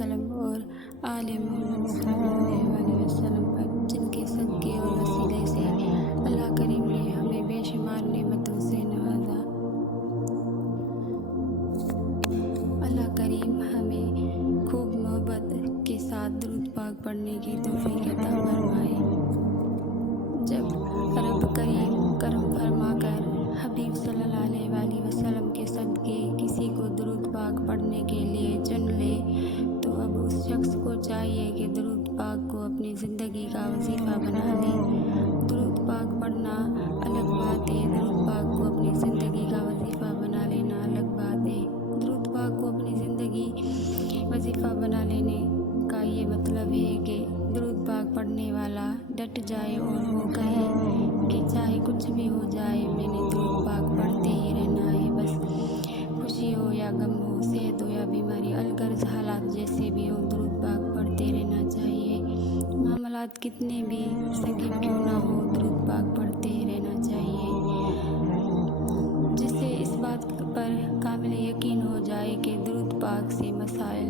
وسلم اور آل محمد صلی اللہ علیہ وسلم پر، جن کے صدقے اور وسیلے سے اللہ کریم نے ہمیں بے شمار نعمتوں سے نوازا۔ اللہ کریم ہمیں خوب محبت کے ساتھ درود پاک پڑھنے کی توفیق عطا فرمائے۔ جب رب کریم کرم فرما کر حبیب صلی اللہ علیہ وآلہ وسلم کے صدقے کسی کو درود پاک پڑھنے کے لیے چن لے تو اب اس شخص کو چاہیے کہ درود پاک کو اپنی زندگی کا وظیفہ بنا لے۔ درود پاک پڑھنا الگ بات ہے، درود پاک کو اپنی زندگی کا وظیفہ بنا لینا الگ بات ہے۔ درود پاک کو اپنی زندگی وظیفہ بنا لینے کا یہ مطلب ہے کہ درود پاک پڑھنے والا ڈٹ جائے اور وہ کہے کہ چاہے کچھ بھی ہو جائے میں نے درود پاک پڑھتے ہی رہنا ہے، بس خوشی ہو یا غم ہو، صحت ہو یا بیماری، الغرض حالات جیسے بھی ہو درود پاک پڑھتے رہنا چاہیے۔ معاملات کتنے بھی سنگین کیوں نہ ہو، درود پاک پڑھتے ہی رہنا چاہیے۔ جس سے اس بات پر کامل یقین ہو جائے کہ درود پاک سے مسائل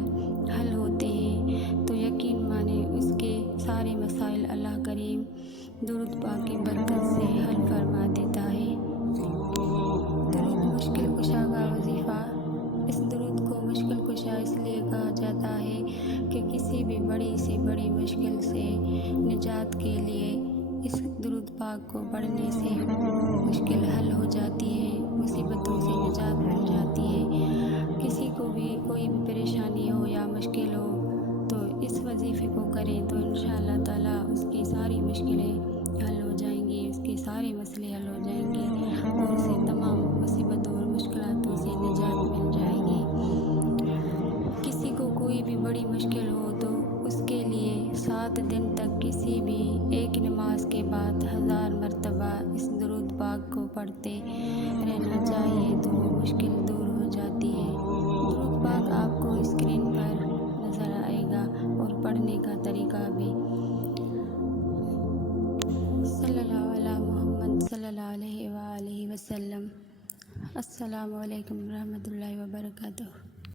حل ہوتے ہیں تو یقین مانے اس کے سارے مسائل اللہ کریم درود پاک کی برکت سے حل فرما دیتا ہے۔ درود مشکل کشا کا وظیفہ۔ اس درود کو مشکل کشا اس لیے کہا جاتا ہے کہ کسی بھی بڑی سے بڑی مشکل سے نجات کے لیے اس درود پاک کو پڑھنے سے مشکل حل ہو جاتی ہے، مصیبتوں سے نجات مل جاتی ہے۔ کسی کو بھی کوئی بھی پریشانی ہو یا مشکل ہو تو اس وظیفے کو کریں تو انشاءاللہ تعالیٰ اس کی ساری مشکلیں حل ہو جائیں گی، اس کے سارے مسئلے حل ہو جائیں گے اور اسے تمام مصیبتوں اور مشکلاتوں سے نجات مل جائے گی۔ کسی کو کوئی بھی بڑی مشکل ہو تو اس کے لیے 7 دن تک کسی بھی ایک نماز کے بعد 1000 مرتبہ اس درود پاک کو پڑھتے رہنا چاہیے تو وہ مشکل دور ہو جاتی ہے۔ درود پاک آپ کو اسکرین پر نظر آئے گا اور پڑھنے کا طریقہ بھی۔ صلی اللہ علیہ محمد صلی اللہ علیہ وآلہ وسلم۔ السلام علیکم ورحمۃ اللہ وبرکاتہ۔